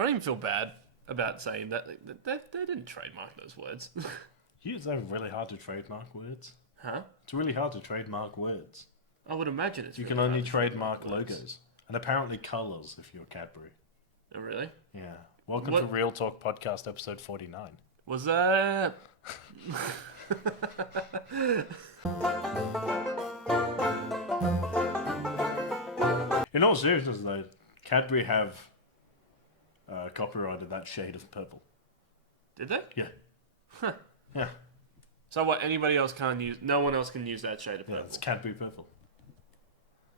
I don't even feel bad about saying that. They didn't trademark those words. They're really hard to trademark words. Huh? It's really hard to trademark words. I would imagine it's. You really can only hard to trademark words. logos. And apparently colours if you're Cadbury. Oh, really? Yeah. Welcome to Real Talk Podcast episode 49. Was that... In all seriousness though, Cadbury have copyrighted that shade of purple. Did they? Yeah. Huh. Yeah. So what, anybody else can't use... No one else can use that shade of purple? Yeah, it's Cadbury purple.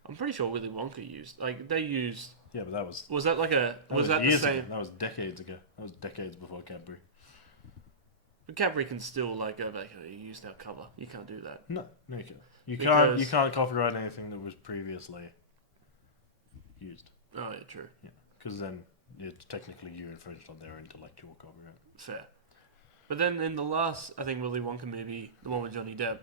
I'm pretty sure Willy Wonka used... Like, they used... Yeah, but that was... Was that like a... Was that the years same... ago. That was decades ago. That was decades before Cadbury. But Cadbury can still, like, go back, oh, you used our cover. You can't do that. No, you can't. You Because- can't copyright anything that was previously used. Oh, yeah, true. Yeah, because then it's technically you infringed on their intellectual copyright. Fair. But then in the last, I think, Willy Wonka movie, the one with Johnny Depp,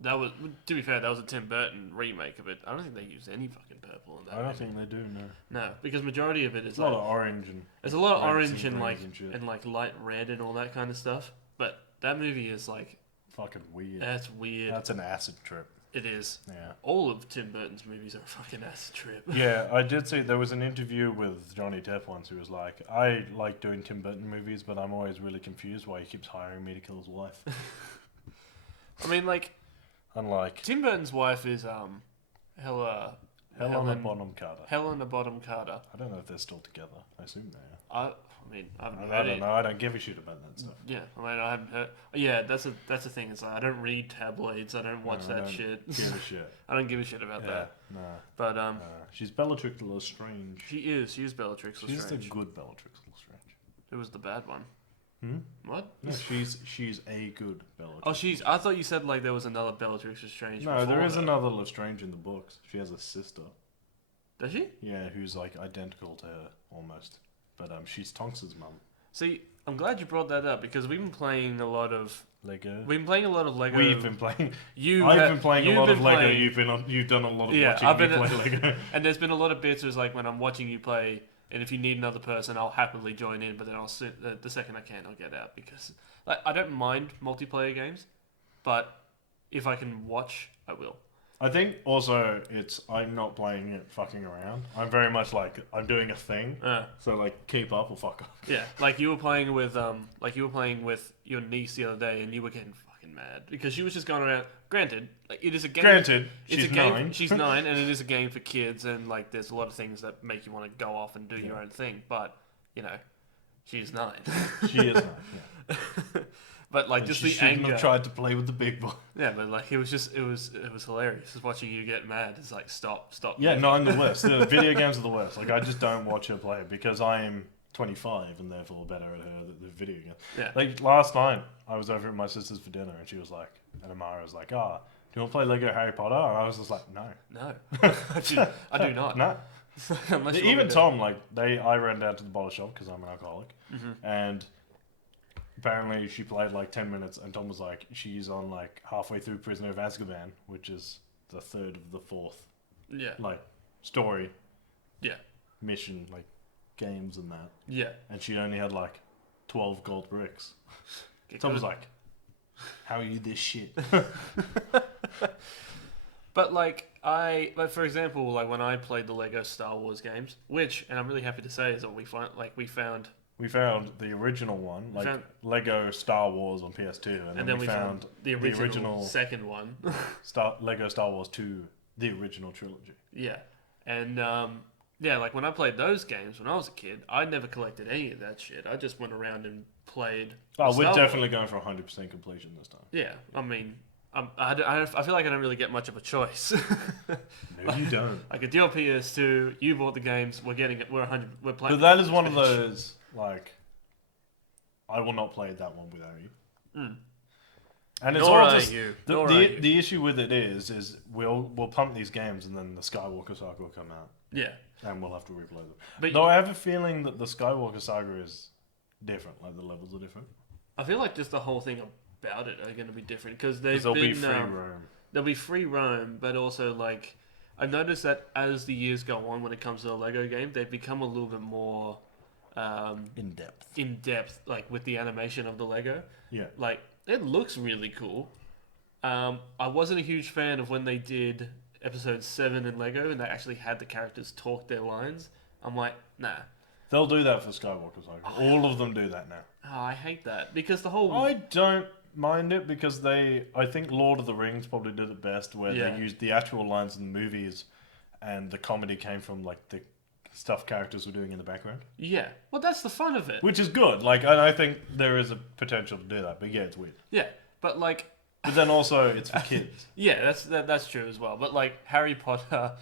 that was, to be fair, that was a Tim Burton remake of it. I don't think they used any fucking purple in that. I don't movie. think they do. No. No, because majority of it is It's a lot of orange and. there's a lot of reds orange and like greens and shit. and like light red and all that kind of stuff. But that movie is like Fucking weird. that's weird. That's an acid trip. It is. Yeah. All of Tim Burton's movies are a fucking acid trip. Yeah, I did see there was an interview with Johnny Depp once who was like, I like doing Tim Burton movies, but I'm always really confused why he keeps hiring me to kill his wife. I mean, like Unlike Tim Burton's wife is Helena Helena Bonham Carter. Helena Bonham Carter. I don't know if they're still together. I assume they are. I mean, I haven't I heard don't it. know. I don't give a shit about that stuff. Yeah, I mean, I haven't heard. Yeah, that's the thing. It's like I don't read tabloids. I don't watch No, I that don't shit. Give a shit. I don't give a shit about Yeah, that. no. But She's Bellatrix Lestrange. she is Bellatrix She's the Lestrange. good Bellatrix Lestrange. It was the bad one. What? No, she's a good Bellatrix. Oh, I thought you said like there was another Bellatrix Lestrange. No, there before is her. another Lestrange in the books. She has a sister. Does she? Yeah, who's like identical to her almost. But she's Tonks's mum. See, I'm glad you brought that up because we've been playing a lot of Lego. We've been playing a lot of Lego. We've been playing. I've You've been playing a lot of Lego. playing- You've done a lot of Yeah, watching I've me been- play Lego. And there's been a lot of bits where it's like when I'm watching you play, and if you need another person, I'll happily join in. But then I'll sit the second I can, I'll get out because like, I don't mind multiplayer games, but if I can watch, I will. I think also I'm not playing it fucking around. I'm very much like I'm doing a thing. So like keep up or fuck off. Yeah, like you were playing with your niece the other day, and you were getting fucking mad because she was just going around. Granted, like it is a game. Granted, it's she's a game. 9. She's 9, and it is a game for kids, and like there's a lot of things that make you want to go off and do your own thing. But you know, she's 9. She is 9. Yeah. But like And just she the shouldn't anger. have tried to play with the big boy. Yeah, but like it was hilarious. Just watching you get mad. It's like stop. Yeah, no, I'm the worst. The video games are the worst. Like I just don't watch her play because I am 25 and therefore better at her than the video game. Yeah. Like last night, I was over at my sister's for dinner and she was like, and Amara was like, do you want to play Lego Harry Potter? And I was just like, no. No, I do not. No. Unless you Even want me Tom, like I ran down to the bottle shop because I'm an alcoholic, Mm-hmm. and apparently she played like 10 minutes, and Tom was like, she's on like halfway through Prisoner of Azkaban, which is the third of the fourth, Yeah. like story, Yeah. mission, like games and that, Yeah. and she only had like 12 gold bricks. Get Tom good. was like, how are you this shit? But like for example, like when I played the Lego Star Wars games, which, and I'm really happy to say, is that we found We found the original one, like Lego Star Wars on PS2, and then we found the original second one. Lego Star Wars 2, the original trilogy. Yeah, and yeah, like when I played those games when I was a kid, I never collected any of that shit. I just went around and played. Oh, we're definitely going for 100% completion this time. Yeah, I mean, I feel like I don't really get much of a choice. No, you don't. Like a deal PS2, you bought the games, we're getting it, we're playing. But that is one of those, like, I will not play that one without you. Mm. And it's Nor all are just you. the issue with it is we'll pump these games and then the Skywalker Saga will come out. Yeah. And we'll have to replay them. But though I have a feeling that the Skywalker Saga is different, like the levels are different. I feel like just the whole thing about it are going to be different because there'll be free roam. There'll be free roam, but also like I've noticed that as the years go on, when it comes to the Lego game, they've become a little bit more In depth. like with the animation of the Lego. Yeah. Like it looks really cool. I wasn't a huge fan of when they did episode 7 in Lego and they actually had the characters talk their lines. I'm like, nah. They'll do that for Skywalker Saga. All of them do that now. Oh, I hate that because the whole. I don't mind it because I think Lord of the Rings probably did it best, where they used the actual lines in the movies, and the comedy came from like the stuff characters were doing in the background. Yeah, well, that's the fun of it. Which is good. Like, and I think there is a potential to do that, but yeah, it's weird. Yeah, but like. But then also, it's for kids. Yeah, that's true as well. But like Harry Potter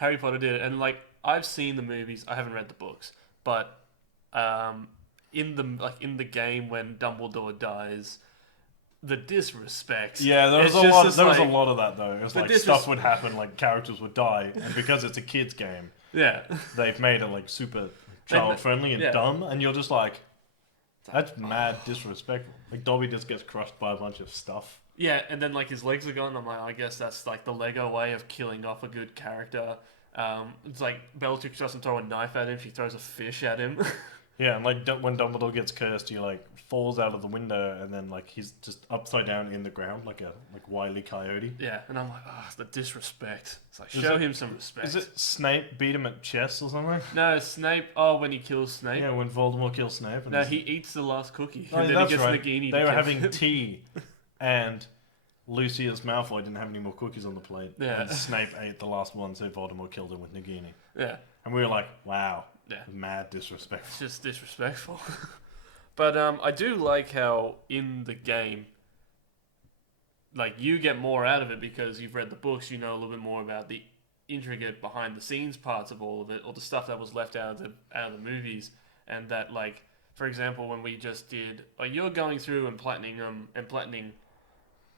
did it, and like I've seen the movies. I haven't read the books, but in the game when Dumbledore dies, the disrespect. Yeah, there was a lot. There was a lot of that though. It was like stuff would happen, like characters would die, and because it's a kids game, yeah, they've made it like super child friendly and dumb, and you're just like, that's mad disrespectful. Like Dobby just gets crushed by a bunch of stuff. Yeah, and then like his legs are gone. I'm like, I guess that's like the Lego way of killing off a good character. It's like Bellatrix doesn't throw a knife at him; she throws a fish at him. Yeah, and like when Dumbledore gets cursed, he like falls out of the window, and then like he's just upside down in the ground like a Wile E. Coyote. Yeah, and I'm like, oh, the disrespect. It's like show him some respect. Is it Snape beat him at chess or something? No, Snape. Oh, when he kills Snape. Yeah, when Voldemort kills Snape. And no, he eats the last cookie, oh, and then that's he gets right. Nagini. They were having tea, and Lucius Malfoy didn't have any more cookies on the plate. Yeah. And Snape ate the last one, so Voldemort killed him with Nagini. Yeah. And we were like, wow. Yeah. Mad disrespectful. It's just disrespectful. But I do like how in the game, like you get more out of it because you've read the books, you know a little bit more about the intricate behind the scenes parts of all of it, or the stuff that was left out of the movies, and that like, for example, when we just did, like you're going through and platinum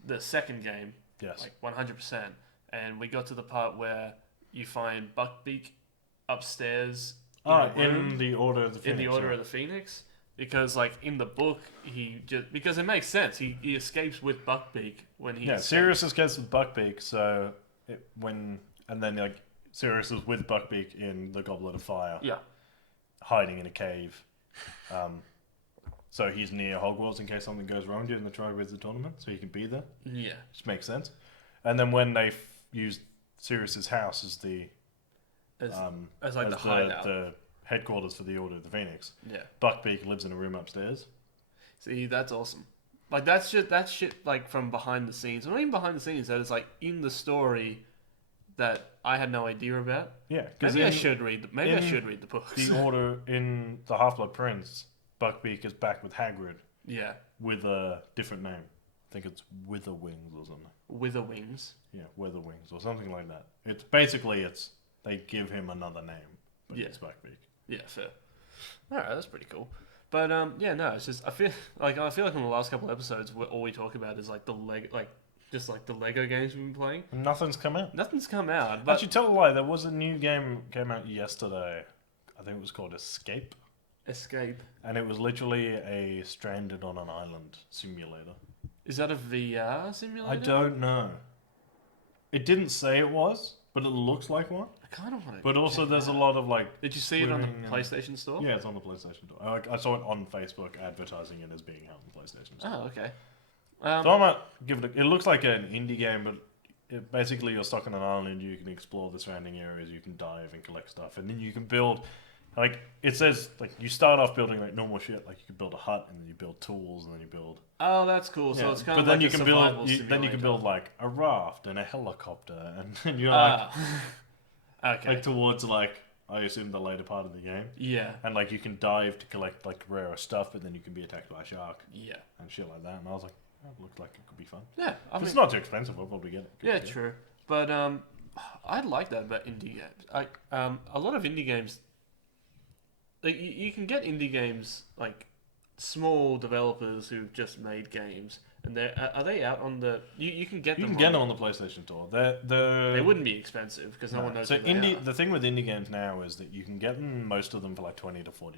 the second game, yes, like 100%, and we got to the part where you find Buckbeak upstairs. In the Order of the Phoenix. In the Order of the Phoenix. Because, like, in the book, because it makes sense. He escapes with Buckbeak when he... Yeah, Sirius escapes with Buckbeak, so... And then, like, Sirius is with Buckbeak in the Goblet of Fire. Yeah. Hiding in a cave. So he's near Hogwarts in case something goes wrong during the Triwizard Tournament, so he can be there. Yeah. Which makes sense. And then when they used Sirius's house as the... As the hideout. The headquarters for the Order of the Phoenix. Yeah. Buckbeak lives in a room upstairs. See, that's awesome. Like, that's shit, like, from behind the scenes. Not even behind the scenes, that is, like, in the story that I had no idea about. Yeah. Maybe I should read the books. The Order, in the Half-Blood Prince, Buckbeak is back with Hagrid. Yeah. With a different name. I think it's Witherwings or something. Witherwings? Yeah, Witherwings or something like that. It's basically, they give him another name, but it's Buckbeak. Yeah, fair. Alright, that's pretty cool. But it's just I feel like in the last couple of episodes all we talk about is like the Lego games we've been playing. Nothing's come out. Nothing's come out. But actually, tell a lie. There was a new game came out yesterday. I think it was called Escape. And it was literally a stranded on an island simulator. Is that a VR simulator? I don't know. It didn't say it was, but it looks like one. I kind of want to. But also, there's a lot of like. Did you see it on the PlayStation Store? Yeah, it's on the PlayStation Store. I saw it on Facebook advertising it as being out on the PlayStation Store. Oh, okay. So I might give it. It looks like an indie game, but basically you're stuck on an island. You can explore the surrounding areas. You can dive and collect stuff, and then you can build. Like it says, like you start off building like normal shit. Like you can build a hut, and then you build tools, and then you build. Oh, that's cool. So it's kind of like you can then you can build like a raft and a helicopter, and then you're like, okay, like towards like I assume the later part of the game. Yeah, and like you can dive to collect like rarer stuff, but then you can be attacked by a shark. Yeah, and shit like that. And I was like, that looks like it could be fun. Yeah, if it's not too expensive, I'll probably get it. Yeah, true. But I like that about indie games. A lot of indie games. Like you can get indie games like small developers who've just made games, and are they out on the? You can get them. You can get them on the PlayStation Store. They wouldn't be expensive because no one knows. So the thing with indie games now is that you can get them, most of them, for like $20 to $40.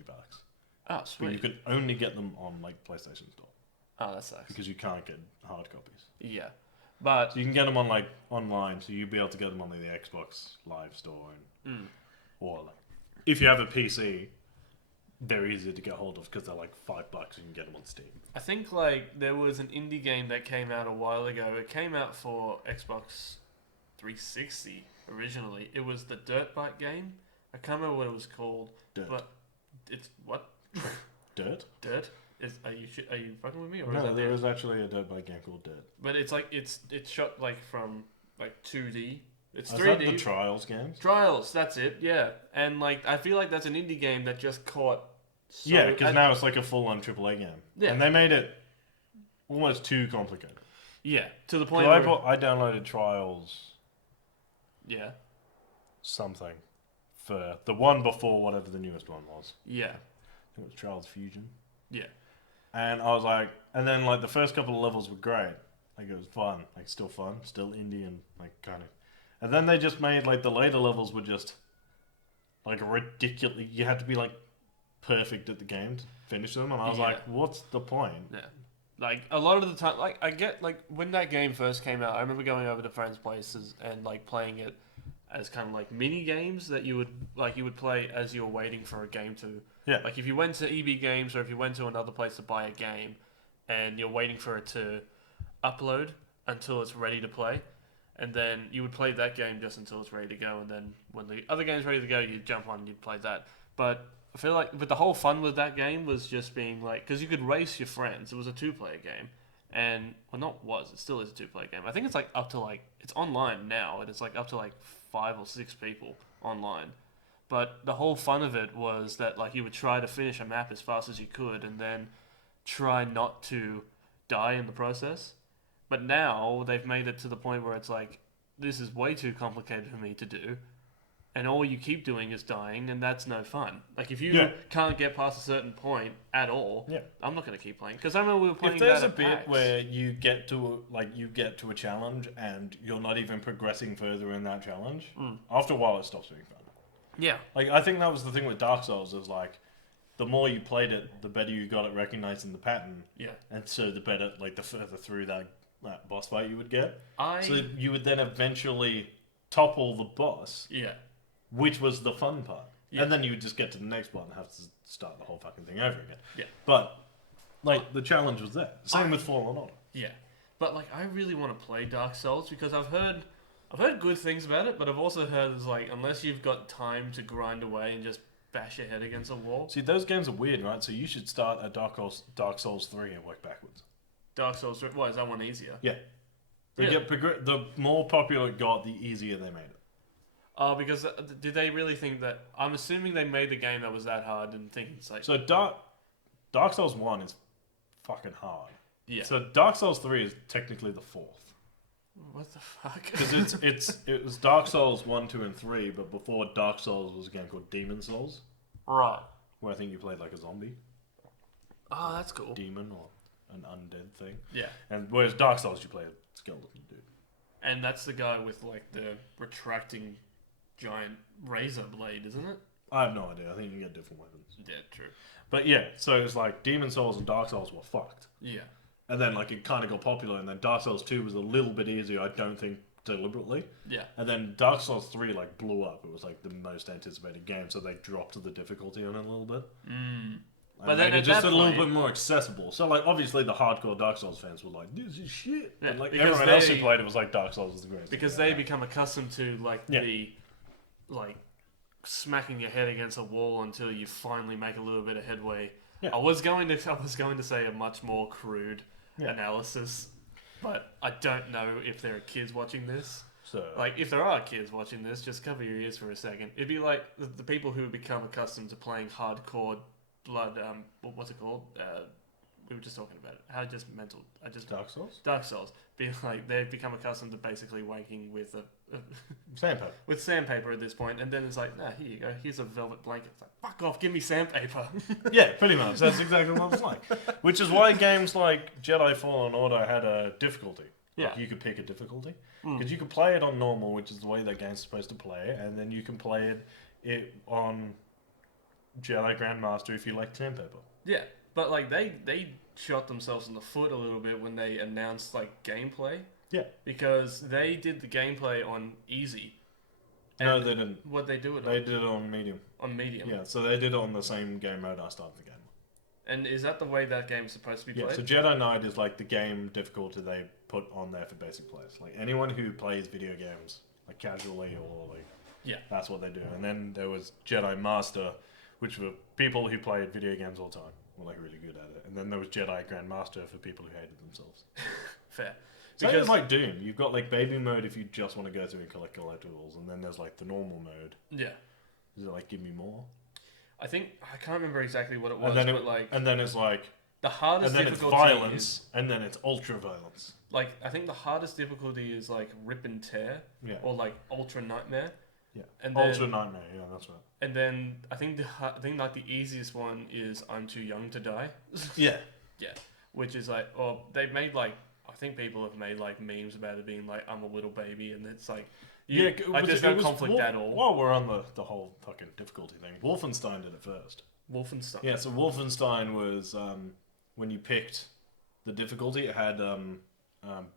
Oh, sweet! But you can only get them on like PlayStation Store. Oh, that sucks. Because you can't get hard copies. Yeah, but so you can get them on like online, so you'll be able to get them on the Xbox Live Store, or like if you have a PC. they're easier to get hold of because they're like $5 and you can get them on Steam. I think like there was an indie game that came out a while ago. It came out for Xbox 360 originally. It was the Dirt Bike game. I can't remember what it was called. Dirt. But it's what? Dirt? Dirt? Are you fucking with me? Or is No, that there is actually a dirt bike game called Dirt. But it's like it's shot like from like 2D. It's Is 3D. that the Trials games? Trials, that's it. Yeah, and like I feel like that's an indie game that just caught. So, Yeah, because now it's like a full-on AAA game. Yeah. And they made it almost too complicated. Yeah, to the point I, where I downloaded Trials yeah, something for the one before whatever the newest one was. yeah, I think it was Trials Fusion. yeah, And I was like, and then like the first couple of levels were great. Like it was fun, like still fun, still indie and like kind of. And then they just made like the later levels were just like ridiculous. You had to be like perfect at the game to finish them, and I was Yeah. like, what's the point? yeah. Like a lot of the time, like I get like when that game first came out, I remember going over to friends' places and like playing it as kind of like mini games that you would play as you're waiting for a game to. Yeah. Like if you went to EB Games or if you went to another place to buy a game, and you're waiting for it to upload until it's ready to play, and then you would play that game just until it's ready to go, and then when the other game's ready to go, you'd jump on and you'd play that. But I feel like, but the whole fun with that game was just being like, because you could race your friends. It was a 2-player game, and well, not was. It still is a 2-player game. I think it's like up to like it's online now, and it's like up to like 5 or 6 people online. But the whole fun of it was that like you would try to finish a map as fast as you could, and then try not to die in the process. But now they've made it to the point where it's like, this is way too complicated for me to do, and all you keep doing is dying, and that's no fun. Like if you can't get past a certain point at all, I'm not going to keep playing. Because I remember we were playing. If there's that a at bit PAX. where you get to a challenge and you're not even progressing further in that challenge, after a while it stops being fun. Yeah. Like I think that was the thing with Dark Souls is like, the more you played it, the better you got at recognizing the pattern. Yeah. And so the better, like the further through that boss fight you would get. I So you would then eventually topple the boss, yeah. which was the fun part. Yeah. And then you would just get to the next one and have to start the whole fucking thing over again. Yeah. But like the challenge was there. Same with Fallen Order. Yeah. But like I really want to play Dark Souls because I've heard good things about it, but I've also heard it's like unless you've got time to grind away and just bash your head against a wall. See, those games are weird, right? So you should start at Dark Souls 3 and work backwards. Dark Souls, what is that one easier? Yeah. Yeah. The more popular it got, the easier they made it. Oh, because did they really think that? I'm assuming they made the game that was that hard and thinking it's like So Dark Souls 1 is fucking hard. yeah. So Dark Souls 3 is technically the fourth. What the fuck? Because it was Dark Souls 1, 2, and 3, but before Dark Souls was a game called Demon Souls, right. where I think you played like a zombie, Oh, that's cool. demon, or an undead thing. Yeah. And whereas Dark Souls, you play a skeleton dude. And that's the guy with like the retracting giant razor blade, isn't it? I have no idea. I think you get different weapons. Yeah, true. But yeah, so it's like Demon Souls and Dark Souls were fucked. Yeah. And then like it kind of got popular, and then Dark Souls 2 was a little bit easier, I don't think deliberately. Yeah. And then Dark Souls 3 like blew up. It was like the most anticipated game, so they dropped the difficulty on it a little bit. But then made at it just that a little point- bit more accessible. So like obviously the hardcore Dark Souls fans were like, this is shit. Yeah, And like because everyone else who they- played it was like Dark Souls is the greatest. Because thing they ever. become accustomed to like Yeah. the like smacking your head against a wall until you finally make a little bit of headway. Yeah. I was going to say a much more crude Yeah. analysis, but I don't know if there are kids watching this. So Like, if there are kids watching this, just cover your ears for a second. It'd be like the people who become accustomed to playing hardcore blood. What's it called? We were just talking about it. How just mental. Dark Souls? Dark Souls. Be like they've become accustomed to basically wanking with Sandpaper. with sandpaper at this point, and then it's like, nah, here you go. Here's a velvet blanket. It's like, fuck off, give me sandpaper. Yeah, pretty much. That's exactly what it's like. Which is why games like Jedi Fallen Order had a difficulty. Yeah. Like you could pick a difficulty. Because you could play it on normal, which is the way that game's supposed to play, and then you can play it on Jedi Grandmaster if you like sandpaper. Yeah, but like they shot themselves in the foot a little bit when they announced like gameplay. Yeah. Because they did the gameplay on easy, No, they didn't. What they do it They on? did it on medium. On medium. Yeah, so they did it on the same game mode I started the game. And is that the way that game's supposed to be Yeah, played? so Jedi Knight is like the game difficulty they put on there for basic players. Like anyone who plays video games like casually or like that's what they do. And then there was Jedi Master, which were people who played video games all the time, were like really good at it. And then there was Jedi Grandmaster for people who hated themselves. Fair. So it's like Doom. You've got like baby mode if you just want to go through and collect collectibles, and then there's like the normal mode. Yeah. Is it like give me more? I can't remember exactly what it was, and then it's like the hardest and then it's difficulty violence, is, and then it's ultra violence. like I think the hardest difficulty is like Rip and Tear, or like Ultra Nightmare. Yeah. And then, Ultra Nightmare. Yeah, that's right. And then I think like the easiest one is I'm Too Young to Die. Yeah. Yeah. Which is like, they've made like, I think people have made like memes about it being like I'm a little baby, and it's like. There's no conflict at all. While we're on the whole fucking difficulty thing, Wolfenstein did it first. Wolfenstein. Yeah, so Wolfenstein was when you picked the difficulty, it had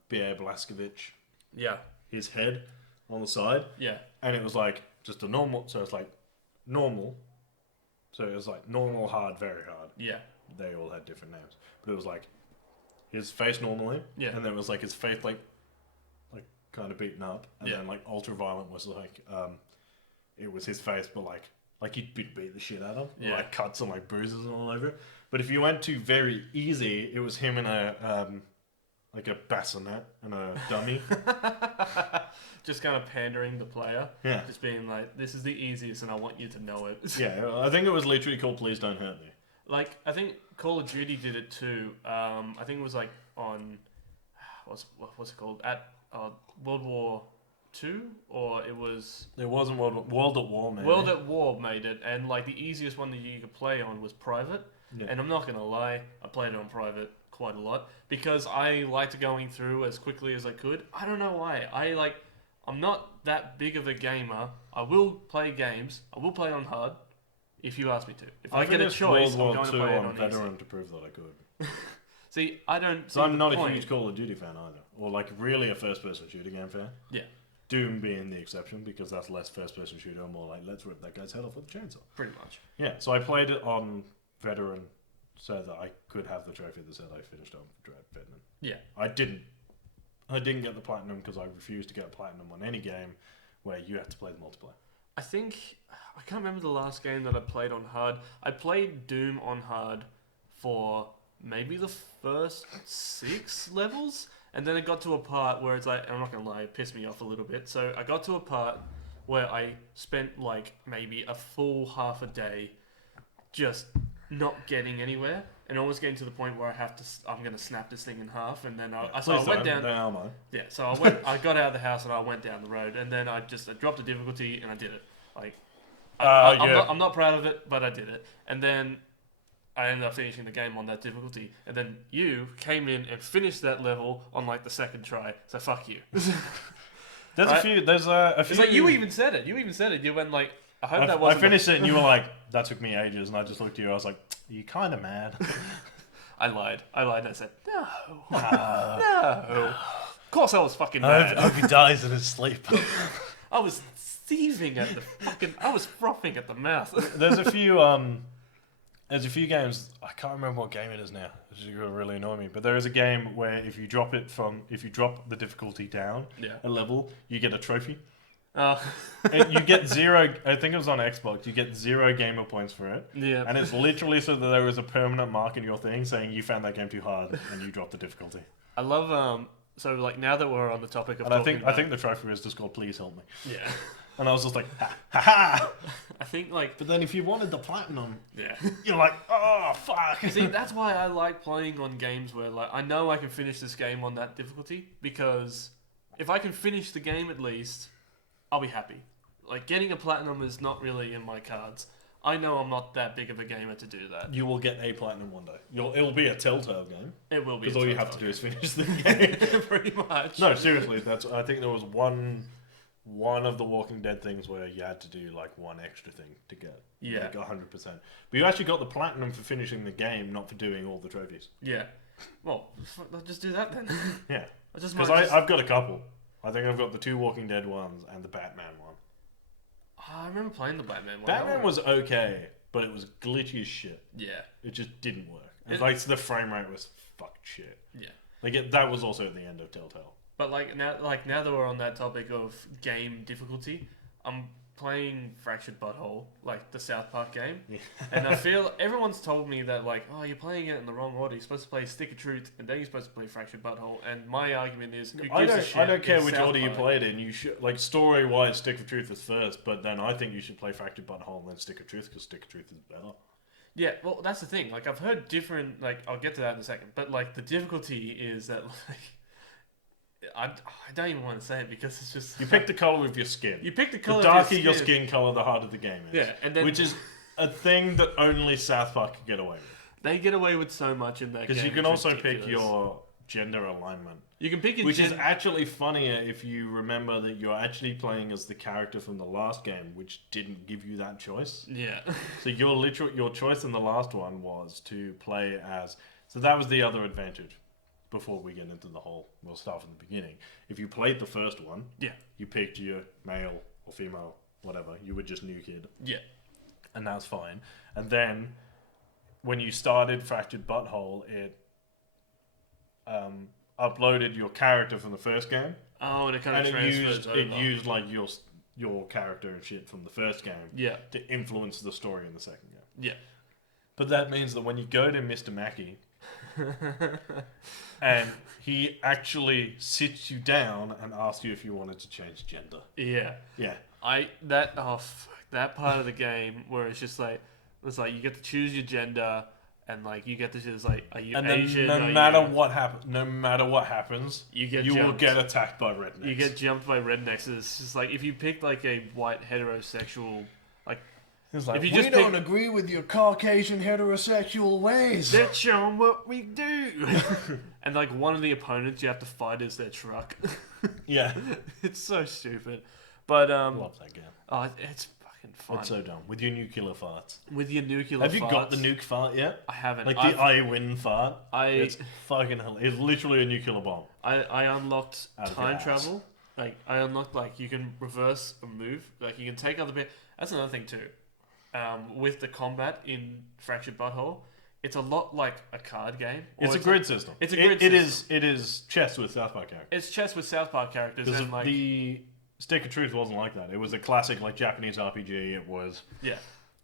B.A. Blazkowicz. Yeah. His head on the side. Yeah. And it was like just a normal. So it's like normal. So it was like normal, hard, very hard. Yeah. They all had different names, but it was like his face normally. Yeah. And then it was like his face like kind of beaten up, and then like ultra violent was like it was his face, but like you'd beat the shit out of him, like cuts and like bruises and all over it. But if you went to very easy, it was him in a like a bassinet and a dummy, just kind of pandering the player. Yeah, just being like, this is the easiest, and I want you to know it. Yeah, I think it was literally called "Please Don't Hurt Me." Like I think Call of Duty did it too. I think it was like on what's it called at World War II, or it wasn't World at War, maybe. World at War made it, and like the easiest one that you could play on was Private. Yeah. And I'm not gonna lie, I played it on Private quite a lot because I liked going through as quickly as I could. I don't know why. I'm not that big of a gamer. I will play games. I will play on hard if you ask me to. If I get a choice, I'm going to play it on veteran easy. To prove that I could. See, I don't. So I'm not a huge Call of Duty fan either, or like really a first-person shooter game fan. Yeah. Doom being the exception because that's less first-person shooter, more like let's rip that guy's head off with a chainsaw. Pretty much. Yeah. So I played it on veteran, so that I could have the trophy that said I finished on veteran. Yeah. I didn't get the platinum because I refused to get platinum on any game where you have to play the multiplayer. I can't remember the last game that I played on hard. I played Doom on hard for maybe the first 6 levels, and then it got to a part where it's like, I'm not gonna lie, it pissed me off a little bit. So I got to a part where I spent like maybe a full half a day just not getting anywhere, and almost getting to the point where I'm gonna snap this thing in half, and then I went down. Yeah, so I got out of the house and I went down the road, and then I dropped the difficulty and I did it. Like, I'm not proud of it, but I did it, and then I ended up finishing the game on that difficulty, and then you came in and finished that level on like the second try. So fuck you. There's a few. It's like you even said it. You went like, I hope that wasn't. I finished it, and you were like, "That took me ages," and I just looked at you. I was like, "Are you kind of mad?" I lied. I said, "No, no." Of course, I was fucking mad. I hope he dies in his sleep. I was seething at the fucking. I was frothing at the mouth. There's a few. There's a few games. I can't remember what game it is now, which is going to really annoy me. But there is a game where if you drop the difficulty down a level, you get a trophy. And you get 0. I think it was on Xbox. You get 0 gamer points for it. Yeah. And it's literally so that there was a permanent mark in your thing saying you found that game too hard and you dropped the difficulty. I love So like now that we're on the topic of, and I think the trophy is just called "Please help me." Yeah. And I was just like, ha ha ha. I think like. But then if you wanted the platinum, yeah, you're like, oh fuck. See, that's why I like playing on games where like I know I can finish this game on that difficulty, because if I can finish the game at least, I'll be happy. Like getting a platinum is not really in my cards. I know I'm not that big of a gamer to do that. You will get a platinum one day. It'll be a Telltale game. It will be. Because all you have to do is finish the game. Pretty much. No, seriously. I think there was one of the Walking Dead things where you had to do like one extra thing to get like 100%. But you actually got the platinum for finishing the game, not for doing all the trophies. Yeah. Well, I'll just do that then. Yeah. Because I've got a couple. I think I've got the 2 Walking Dead ones and the Batman one. I remember playing the Batman one. Batman was okay, but it was glitchy as shit. Yeah. It just didn't work. Like the frame rate was fucked shit. Yeah. Like that was also at the end of Telltale. But now that we're on that topic of game difficulty, I'm playing Fractured Butthole, like the South Park game, and I feel everyone's told me that like, oh, you're playing it in the wrong order. You're supposed to play Stick of Truth, and then you're supposed to play Fractured Butthole. And my argument is, who gives a shit? I don't care It's which South order you Park. play it in. You should like story wise, Stick of Truth is first, but then I think you should play Fractured Butthole and then Stick of Truth because Stick of Truth is better. Yeah, well, that's the thing. Like, I've heard different. Like, I'll get to that in a second. But like, the difficulty is that like. I don't even want to say it because it's just... You pick the colour of your skin. You pick the colour The of darker your your skin. skin colour, the harder the game is. Yeah, and then... Which is a thing that only South Park can get away with. They get away with so much in that game. Because you can it's also ridiculous. pick your gender alignment. You can pick your Which is actually funnier if you remember that you're actually playing as the character from the last game, which didn't give you that choice. Yeah. So your choice in the last one was to play as... So that was the other advantage. Before we get into the whole, we'll start from the beginning. If you played the first one, Yeah. you picked your male or female, whatever. You were just New Kid. Yeah. And that's fine. And then when you started Fractured Butthole, it uploaded your character from the first game. Oh, and it kind And of it transfers over. used like your character and shit from the first game Yeah. to influence the story in the second game. Yeah. But that means that when you go to Mr. Mackey and he actually sits you down and asks you if you wanted to change gender. Yeah. Yeah. That part of the game where it's like you get to choose your gender and like you get to choose like, are you And then Asian? no matter what happens, you will jumped. get attacked by rednecks. You get jumped by rednecks. It's just like if you pick like a white heterosexual, like It's like, if you we just don't pick- agree with your Caucasian heterosexual ways. let's show 'em what we do. And like one of the opponents you have to fight is their truck. Yeah. It's so stupid, but Love that game. oh, it's fucking fun. It's so dumb. With your nuclear farts. With your nuclear Have you got the farts. nuke fart yet? I haven't. Like I've- the I win fart? I It's fucking hilarious. It's literally a nuclear bomb. I unlocked Out of time your ass. travel. Like I unlocked like you can reverse a move. Like you can take other people. That's another thing too. With the combat in Fractured Butthole, it's a lot like a card game. Or It's a grid system. It's a grid system. It is chess with South Park characters. It's chess with South Park characters Because and like the Stick of Truth wasn't like that. It was a classic like Japanese RPG. It was yeah.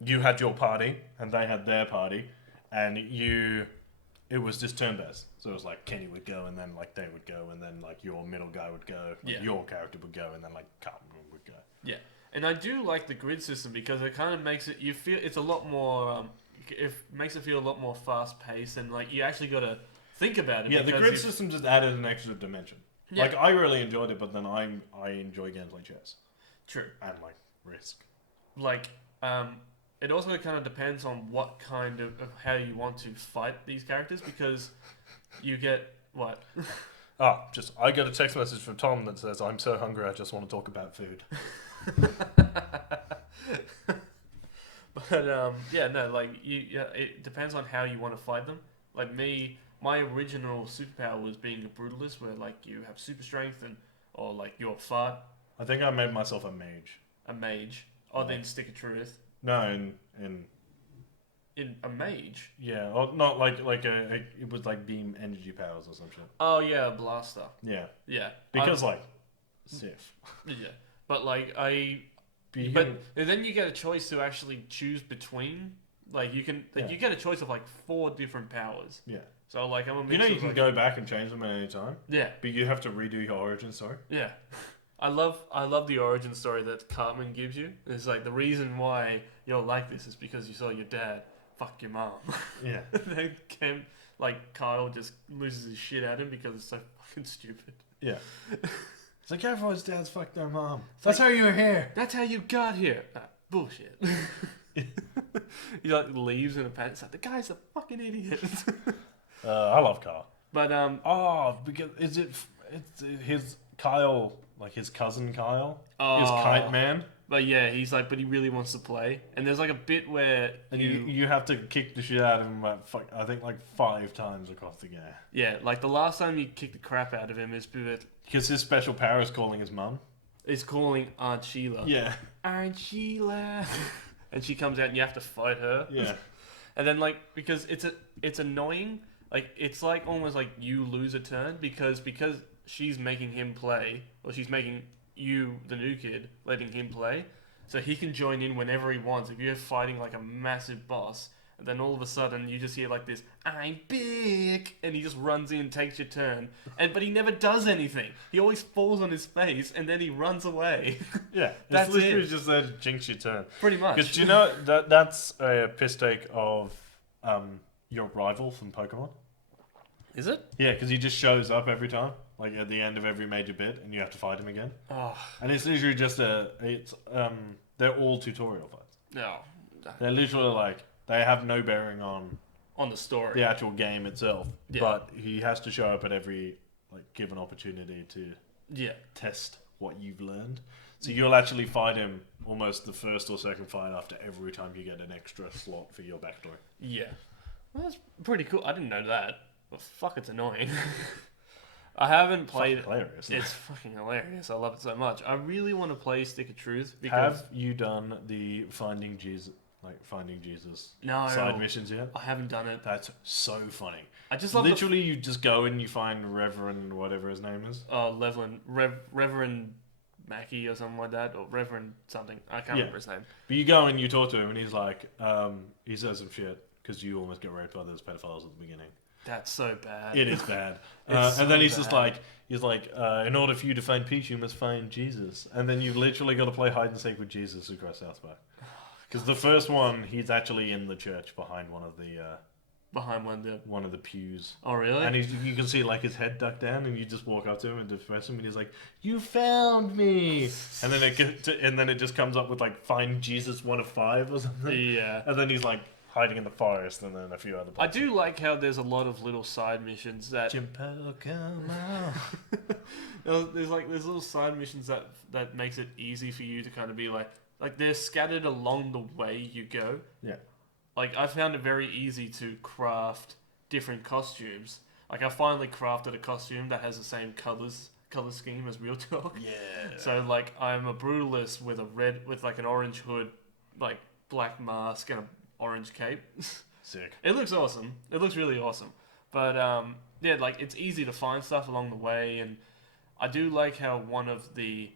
you had your party and they had their party, and it was just turn based. So it was like Kenny would go and then like they would go and then like your middle guy would go, Yeah. your character would go and then like Carlton would go. Yeah, and I do like the grid system because it kind of makes it you feel it's a lot more. It makes it feel a lot more fast paced and like you actually got to think about it. Yeah, the because grid if- system just added an extra dimension. Yeah. Like I really enjoyed it, but then I enjoy games like chess True. and like Risk. Like it also kind of depends on what kind of how you want to fight these characters because you get what. I get a text message from Tom that says, "I'm so hungry, I just want to talk about food." But yeah, no, like it depends on how you want to fight them. Like me, my original superpower was being a brutalist, where like you have super strength or like you're a fart, I think I made myself a mage. a mage, or then Stick of Truth. No, in In a mage. yeah, or not like it was like beam energy powers or some shit. Oh yeah, a blaster. Yeah, Yeah. because like Sif. Yeah, but like But then you get a choice to actually choose between. Like you can, Yeah. you get a choice of like 4 different powers. Yeah, So like I'm a mix you know you of, can like, go back and change them at any time, Yeah, but you have to redo your origin story. yeah. I love the origin story that Cartman gives you. It's like the reason why you're like this is because you saw your dad fuck your mom. Yeah, Then Ken, like Kyle just loses his shit at him because it's so fucking stupid. yeah. It's like everyone's dad's fucked their mom. That's how you were here. That's how you got here. Bullshit. He like leaves in a panic. It's like the guy's a fucking idiot. I love Carl. But Because it's his Kyle, like his cousin Kyle, is Oh. Kite Man, But yeah, he's like, but he really wants to play. And there's like a bit where and you have to kick the shit out of him. I think like 5 times across the game. yeah, like the last time you kicked the crap out of him is Because his special power is calling his mum. is calling Aunt Sheila. Yeah. Aunt Sheila. And she comes out and you have to fight her. Yeah. And then because it's annoying, it's like almost like you lose a turn because she's making him play, or she's making you, the new kid, letting him play. So he can join in whenever he wants. If you're fighting like a massive boss, and then all of a sudden you just hear like this, "I'm big," and he just runs in, takes your turn, but he never does anything. He always falls on his face, and then he runs away. Yeah, That's it's literally it. just there to jinx your turn. Pretty much. Because do you know that's a piss take of your rival from Pokemon? Is it? Yeah, because he just shows up every time, like at the end of every major bit, and you have to fight him again. Oh And it's literally just they're all tutorial fights. no. They're literally like they have no bearing on On the story. the actual game itself, Yeah. but he has to show up at every given opportunity to Yeah. test what you've learned. So you'll actually fight him almost the first or second fight after every time you get an extra slot for your backstory. Yeah. Well, that's pretty cool. I didn't know that. But fuck, it's annoying. I haven't played it. Hilarious. It's fucking hilarious. I love it so much. I really want to play Stick of Truth because Have you done the Finding Jesus no, side missions yet? I haven't done it. That's so funny. I just love Literally, you just go and you find Reverend whatever his name is. Reverend Mackey or something like that, or Reverend something. I can't remember his name. But you go and you talk to him, and he's like, he says some shit because you almost get raped by those pedophiles at the beginning. That's so bad. It is bad. It's so and then he's bad. just like, in order for you to find peace, you must find Jesus. And then you've literally got to play hide and seek with Jesus across South Park. Because the first one, he's actually in the church behind one of the pews. Oh really? And you can see like his head ducked down, and you just walk up to him and depress him, and he's like, "You found me!" And then it just comes up with like, "Find Jesus 1 of 5" or something. Yeah. And then he's like hiding in the forest, and then a few other. I do like how there's a lot of little side missions that Jimpo, come out. there's little side missions that makes it easy for you to kind of be like they're scattered along the way you go. Yeah. Like I found it very easy to craft different costumes. Like I finally crafted a costume that has the same color scheme as Real Talk. Yeah. So like I'm a brutalist with like an orange hood, like black mask and an orange cape. Sick. It looks awesome. It looks really awesome. But yeah, like it's easy to find stuff along the way, and I do like how one of the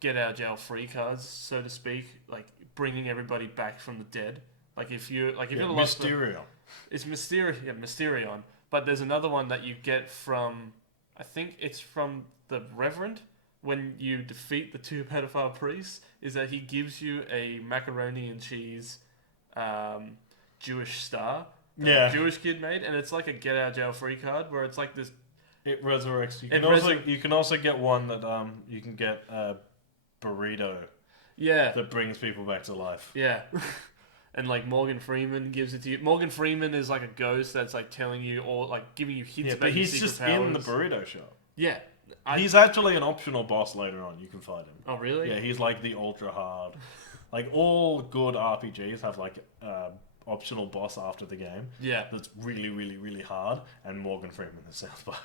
get out of jail free cards, so to speak, like bringing everybody back from the dead. Like if you're Mysterio. It's Mysterion. But there's another one that you get from, I think it's from the Reverend. When you defeat the 2 pedophile priests, is that he gives you a macaroni and cheese Jewish star. Yeah. A Jewish kid made, and it's like a get out of jail free card where it's like this. It resurrects. You can also get one that you can get a burrito. Yeah. That brings people back to life. Yeah. And like Morgan Freeman gives it to you. Morgan Freeman is like a ghost that's like telling you or like giving you hints Yeah, about but your he's secret just powers. in the burrito shop. Yeah. He's actually an optional boss later on. You can fight him. Oh really? Yeah, he's like the ultra hard. Like all good RPGs have like optional boss after the game. Yeah. That's really, really, really hard. And Morgan Freeman in South Park.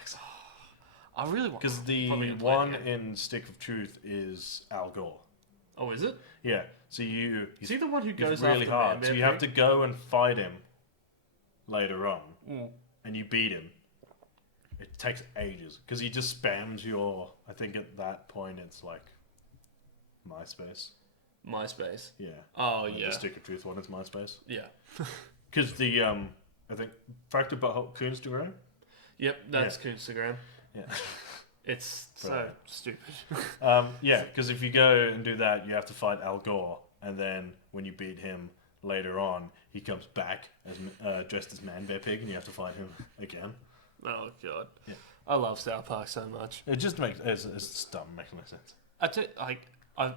I really want. Because the one in Stick of Truth is Al Gore. Oh, is it? Yeah. So Is he the one who goes really after hard. Man So you have to go and fight him later on, Mm. and you beat him. It takes ages because he just spams your. I think at that point it's like MySpace. MySpace. Yeah. Oh Like yeah. The Stick of Truth one is MySpace. Yeah. Because the I think Fractured Butthole Instagram. Yep, that's Instagram. Yeah. It's so stupid. Yeah, because if you go and do that, you have to fight Al Gore, and then when you beat him later on, he comes back as dressed as Man Bear Pig, and you have to fight him again. Oh god. Yeah. I love South Park so much. It just makes it's dumb, makes no sense. I tell I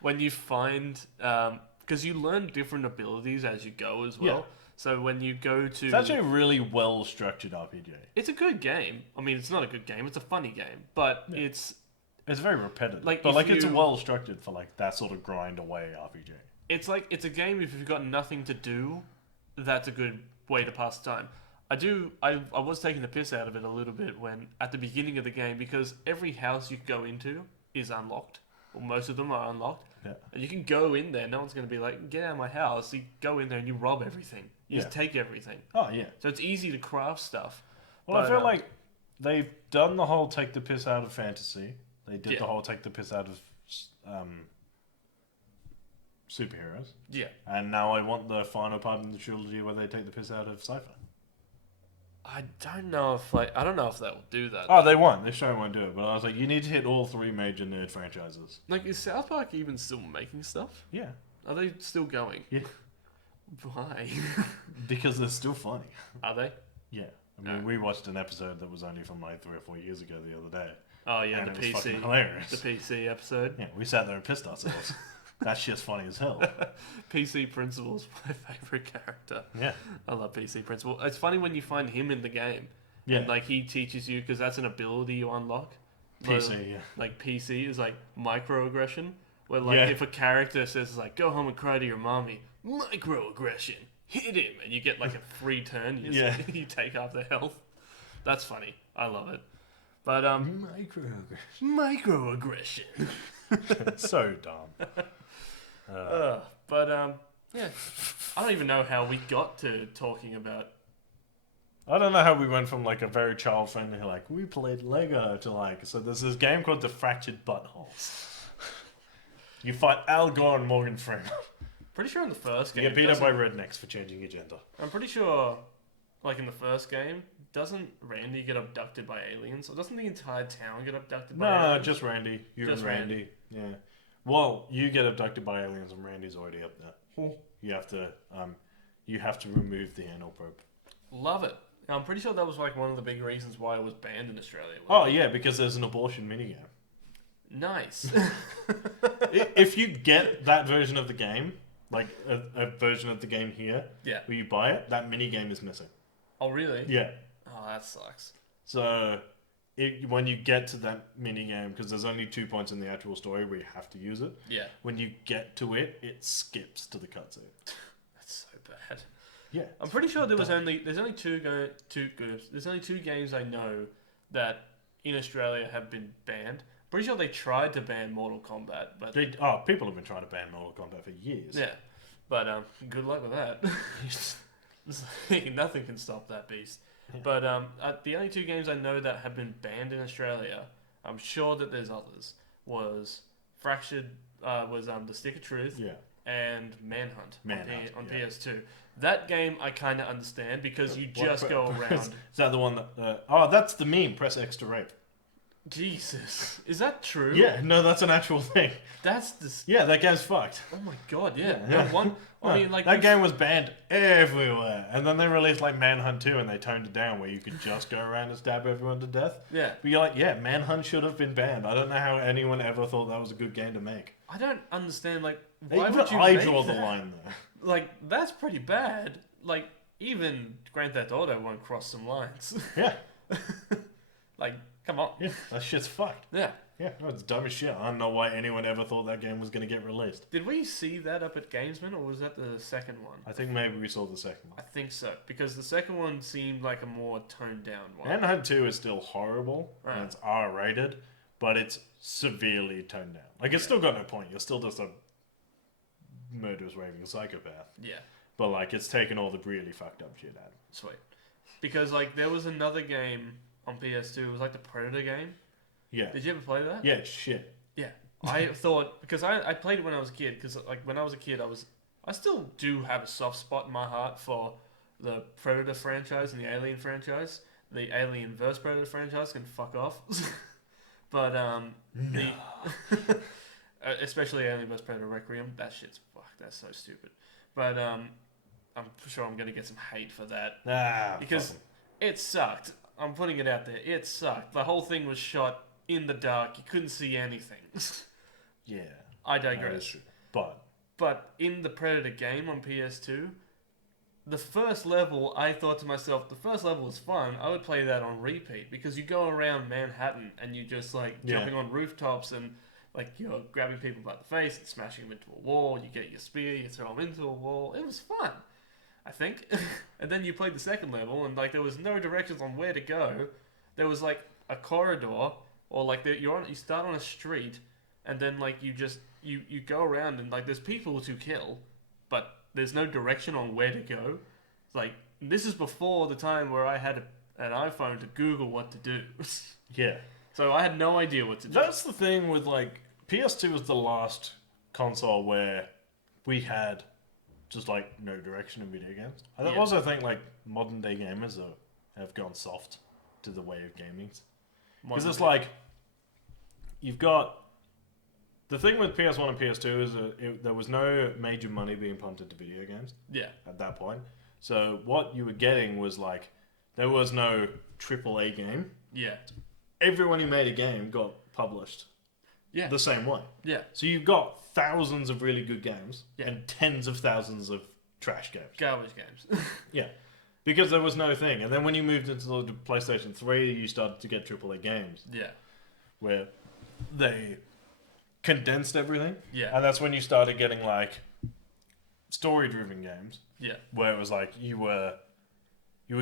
when you find because you learn different abilities as you go as well. Yeah. So when you go to, It's actually a really well structured RPG. it's a good game. I mean, it's not a good game. It's a funny game, but it's very repetitive, Like, but if like it's you- well structured for like that sort of grind away RPG. it's a game if you've got nothing to do. That's a good way to pass the time. I was taking the piss out of it a little bit when at the beginning of the game because every house you go into is unlocked, or most of them are unlocked. Yeah. And you can go in there. No one's going to be like, get out of my house. You go in there and you rob everything. You just take everything. Oh yeah. So it's easy to craft stuff. Well, I feel like they've done the whole take the piss out of fantasy. They did the whole take the piss out of superheroes. Yeah. And now I want the final part in the trilogy where they take the piss out of sci-fi. I don't know if they will do that. Oh, they won't. They sure won't do it. But I was like, you need to hit all 3 major nerd franchises. Like, is South Park even still making stuff? Yeah. Are they still going? Yeah. Why? Because they're still funny. Are they? Yeah. I mean, we watched an episode that was only from like 3 or 4 years ago the other day. Oh yeah, and the it was PC. fucking hilarious. The PC episode. Yeah, we sat there and pissed ourselves. That shit's funny as hell. PC Principal's my favorite character. Yeah. I love PC Principal. It's funny when you find him in the game. Yeah. And, like, he teaches you, because that's an ability you unlock. PC, yeah. Like, PC is like microaggression. Where, like, if a character says, like, go home and cry to your mommy, microaggression, hit him, and you get, like, a free turn. You, you take half their health. That's funny. I love it. But, microaggression. So dumb. Yeah. I don't even know how we got to talking about... I don't know how we went from like a very child friendly, like, we played Lego, to like, so there's this game called The Fractured Buttholes. You fight Al Gore and Morgan Freeman. Pretty sure in the first game... You get beat up by rednecks for changing your gender. I'm pretty sure, like, in the first game, doesn't Randy get abducted by aliens? Or doesn't the entire town get abducted by aliens? No, just Randy. You just and Randy. Yeah. Well, you get abducted by aliens and Randy's already up there. You have to remove the anal probe. Love it. I'm pretty sure that was like one of the big reasons why it was banned in Australia. Oh yeah, because there's an abortion minigame. Nice. If you get that version of the game, like a version of the game here, where you buy it, that minigame is missing. Oh really? Yeah. Oh, that sucks. So when you get to that minigame, because there's only 2 points in the actual story where you have to use it. Yeah. When you get to it, it skips to the cutscene. That's so bad. Yeah, I'm pretty sure there's only two games I know that in Australia have been banned. Pretty sure they tried to ban Mortal Kombat, but people have been trying to ban Mortal Kombat for years. Yeah, but good luck with that. Nothing can stop that beast. Yeah. But the only 2 games I know that have been banned in Australia, I'm sure that there's others, was Fractured, The Stick of Truth, and Manhunt on PS2. That game I kind of understand because you just go around. Is that the one that... that's the meme. Press X to rape. Jesus. Is that true? Yeah, no, that's an actual thing. That's this. Yeah, that game's fucked. Oh my god, yeah. No, I mean, like... That game was banned everywhere. And then they released, like, Manhunt 2 and they toned it down where you could just go around and stab everyone to death. Yeah. But you're like, yeah, Manhunt should have been banned. I don't know how anyone ever thought that was a good game to make. I don't understand, like, why would you make draw the line there. Like, that's pretty bad. Like, even Grand Theft Auto won't cross some lines. Yeah. Like, come on. Yeah, that shit's fucked. Yeah. Yeah, no, it's dumb as shit. I don't know why anyone ever thought that game was going to get released. Did we see that up at Gamesman, or was that the second one? I think maybe we saw the second one. I think so, because the second one seemed like a more toned down one. Manhunt 2 is still horrible, right. And it's R-rated, but it's severely toned down. Like, it's still got no point. You're still just a murderous, raving psychopath. Yeah. But, like, it's taken all the really fucked up shit out. Sweet. Because, like, there was another game on PS2, it was like the Predator game. Yeah. Did you ever play that? Yeah, shit. Yeah. I thought, because I played it when I was a kid, because, like, when I was a kid, I still do have a soft spot in my heart for the Predator franchise and the Alien franchise. The Alien vs. Predator franchise can fuck off. But, no. Especially Alien vs. Predator Requiem, that shit's fucked. That's so stupid. But, I'm sure I'm going to get some hate for that. Because it sucked. I'm putting it out there. It sucked. The whole thing was shot in the dark. You couldn't see anything. Yeah. I digress. But in the Predator game on PS2, the first level, I thought to myself, the first level is fun. I would play that on repeat because you go around Manhattan and you just like jumping on rooftops and like you're grabbing people by the face and smashing them into a wall. You get your spear, you throw them into a wall. It was fun, I think. And then you played the second level and like there was no directions on where to go. There was like a corridor or like you start on a street, and then like you go around and like there's people to kill, but there's no direction on where to go. It's like this is before the time where I had an iPhone to Google what to do. Yeah. So I had no idea what to do. That's the thing with like PS2 was the last console where we had just like no direction in video games. I also think like modern day gamers have gone soft to the way of gaming. Because it's like you've got the thing with PS1 and PS2 is that there was no major money being pumped into video games. Yeah. At that point, so what you were getting was like there was no AAA game. Yeah. Everyone who made a game got published. Yeah. The same way. Yeah. So you've got thousands of really good games Yeah. and tens of thousands of trash games. Garbage games. Yeah. Because there was no thing. And then when you moved into the PlayStation 3, you started to get AAA games. Yeah. Where they condensed everything. Yeah. And that's when you started getting like story-driven games. Yeah. Where it was like you were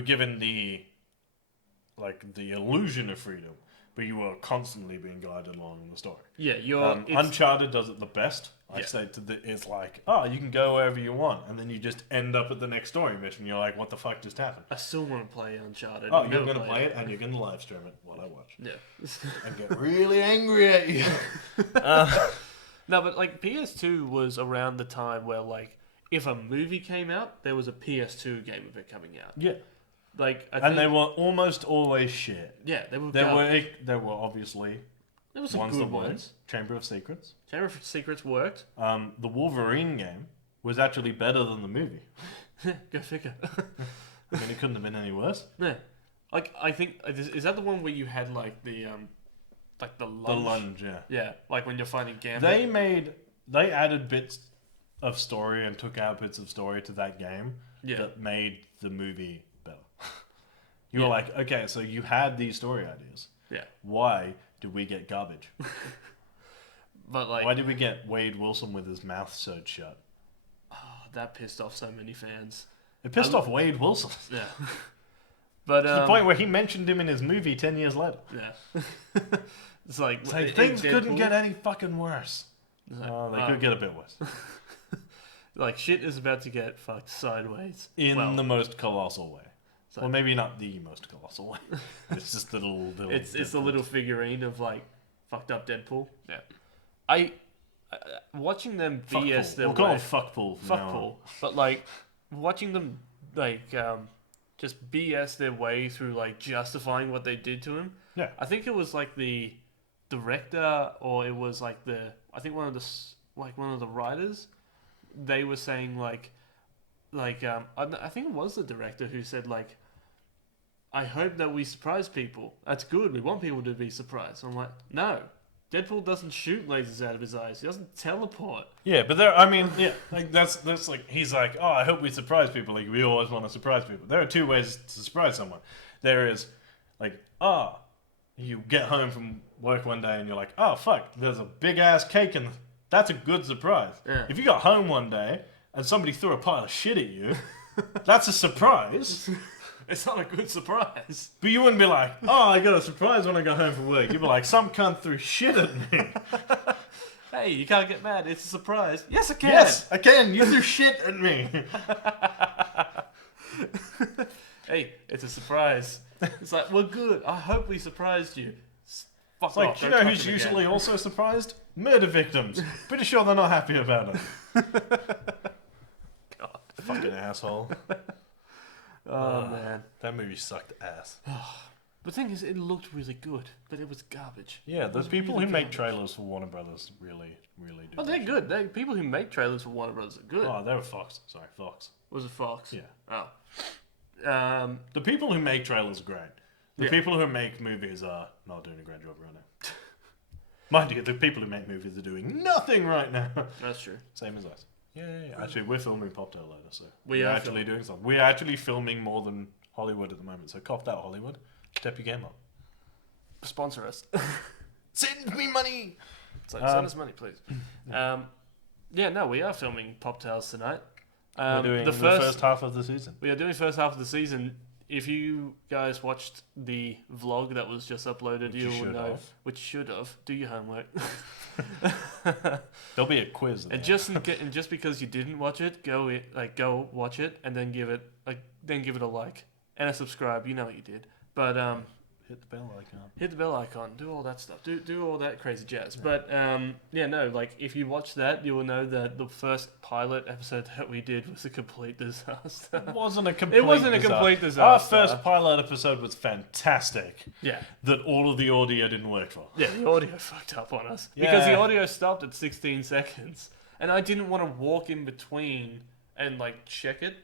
given the illusion of freedom, but you were constantly being guided along in the story. Yeah, Uncharted does it the best. I Yeah. say it's like, you can go wherever you want, and then you just end up at the next story mission. You're like, what the fuck just happened? I still want to play Uncharted. Oh, you're going to play it, and you're going to live stream it while I watch. Yeah. And get really angry at you. No, but like PS2 was around the time where like if a movie came out, there was a PS2 game of it coming out. Yeah. Like, And they were almost always shit. Yeah, they were. There were obviously there were some ones good that ones. weren't. Chamber of Secrets. Chamber of Secrets worked. The Wolverine game was actually better than the movie. Go figure. I mean, it couldn't have been any worse. Yeah, like I think is that the one where you had like the lunge? The lunge, yeah. Yeah, like when you're fighting Gambit. They added bits of story and took out bits of story to that game that made the movie better. You were like, okay, so you had these story ideas. Yeah. Why did we get garbage? But like, why did we get Wade Wilson with his mouth sewed shut? Oh, that pissed off so many fans. It pissed off Wade Wilson. Yeah. But to the point where he mentioned him in his movie 10 years later. Yeah. It's like things couldn't get any fucking worse. Like, they could get a bit worse. Like shit is about to get fucked sideways. In the most colossal way. So, well, maybe not the most colossal way. It's just the little it's the little figurine of like fucked up Deadpool. Yeah. I watching them BS their we'll call him Fuckpool. Fuckpool. But like watching them like just BS their way through like justifying what they did to him. Yeah. I think it was like the director or it was like I think one of the writers. They were saying I think it was the director who said like, I hope that we surprise people. That's good. We want people to be surprised. I'm like, no, Deadpool doesn't shoot lasers out of his eyes. He doesn't teleport. Yeah, but like that's like he's like, oh, I hope we surprise people. Like we always want to surprise people. There are two ways to surprise someone. There is like, you get home from work one day and you're like, oh fuck, there's a big ass cake and that's a good surprise. Yeah. If you got home one day and somebody threw a pile of shit at you, that's a surprise. It's not a good surprise. But you wouldn't be like, oh, I got a surprise when I got home from work. You'd be like, some cunt threw shit at me. Hey, you can't get mad. It's a surprise. Yes, I can. Yes, I can. You threw shit at me. Hey, it's a surprise. It's like, well, good. I hope we surprised you. Fuck It's like, off. you Don't know touch who's him usually again. also surprised? Murder victims. Pretty sure they're not happy about it. God. Fucking asshole. Oh, man. That movie sucked ass. The thing is, it looked really good, but it was garbage. Yeah, the was people really who make garbage. trailers for Warner Brothers really do. Oh, they're good. People who make trailers for Warner Brothers are good. Oh, they were Fox. Sorry, Fox. Was it Fox? Yeah. Oh. The people who make trailers are great. The Yeah. people who make movies are not doing a great job right now. Mind you, the people who make movies are doing nothing right now. That's true. Same as us. Yeah. Actually, we're filming Poptail later, so We we're are actually doing something. We're actually filming more than Hollywood at the moment, so cop that, Hollywood. Step your game up. Sponsor us. Send me money! So send us money, please. We are filming Pop Tales tonight. We're doing the first half of the season. We are doing first half of the season if you guys watched the vlog that was just uploaded, Which you will should know. have. Which should have. Do your homework. There'll be a quiz. And just because you didn't watch it, go watch it and then give it a like and a subscribe. You know what you did. But hit the bell icon. hit the bell icon. Do all that stuff. Do all that crazy jazz. But if you watch that, you will know that the first pilot episode that we did was a complete disaster. It wasn't a complete disaster. Our Our first pilot episode was fantastic. Yeah. That all of the audio didn't work for. Yeah, the audio fucked up on us. Because the Yeah. audio stopped at 16 seconds. And I didn't want to walk in between and check it.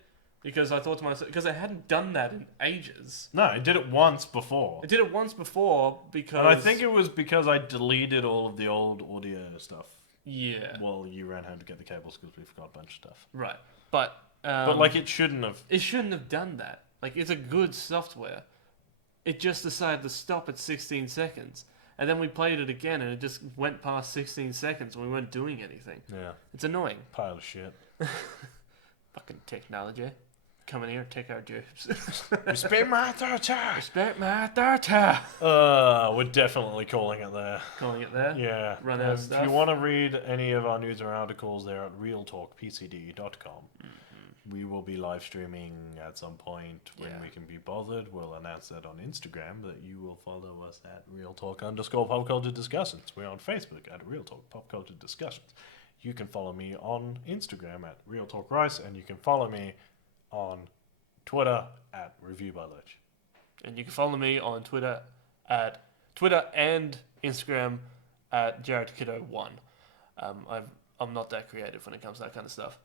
Because I thought to myself, because I hadn't done that in ages. No, I did it once before. I did it once before because... And I think it was because I deleted all of the old audio stuff. Yeah. Well, you ran home to get the cables because we forgot a bunch of stuff. Right. But... It shouldn't have. It shouldn't have done that. It's a good software. It just decided to stop at 16 seconds. And then we played it again and it just went past 16 seconds and we weren't doing anything. Yeah. It's annoying. Pile of shit. Fucking technology. Come in here and take our jobs. Respect my authority. Respect my authority. We're definitely calling it there. Calling it there? Yeah. Run out of If stuff. you want to read any of our news or articles, they're at realtalkpcd.com. Mm-hmm. We will be live streaming at some point when Yeah. we can be bothered. We'll announce that on Instagram that you will follow us at realtalk_popculture discussions. We're on Facebook at realtalk popculture discussions. You can follow me on Instagram at realtalkrice, and you can follow me on Twitter at reviewbylich. And you can follow me on Twitter and Instagram at JaredKiddo1. I'm not that creative when it comes to that kind of stuff.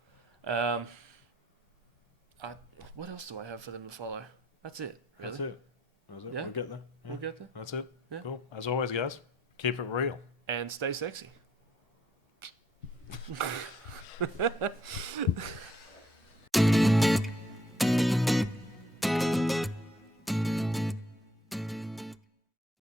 What else do I have for them to follow? That's it. Really. That's it. Yeah? We'll get there. Yeah. We'll get there. That's it. Yeah. Cool. As always, guys, keep it real. And stay sexy.